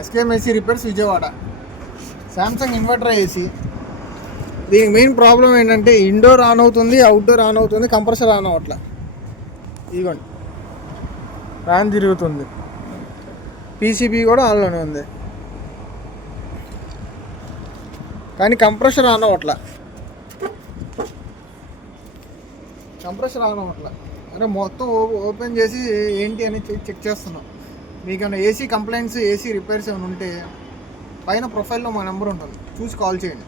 SKM AC repairs Vijayawada. Samsung inverter AC. దీనికి main problem ఏంటంటే indoor on అవుతుంది, outdoor on అవుతుంది, కంప్రెసర్ ఆన్ అవ్వట్లా. ఇదిగోండి ఫ్యాన్ తిరుగుతుంది, పీసీబీ కూడా ఆన్లోనే ఉంది, కానీ కంప్రెసర్ ఆన్ అవ్వట్లా. అంటే మొత్తం ఓపెన్ చేసి ఏంటి అని చెక్ చేస్తున్నాం. మీకేమైనా ఏసీ కంప్లైంట్స్, ఏసీ రిపేర్స్ ఏమైనా ఉంటే పైన ప్రొఫైల్లో మా నెంబర్ ఉంటుంది, చూసి కాల్ చేయండి.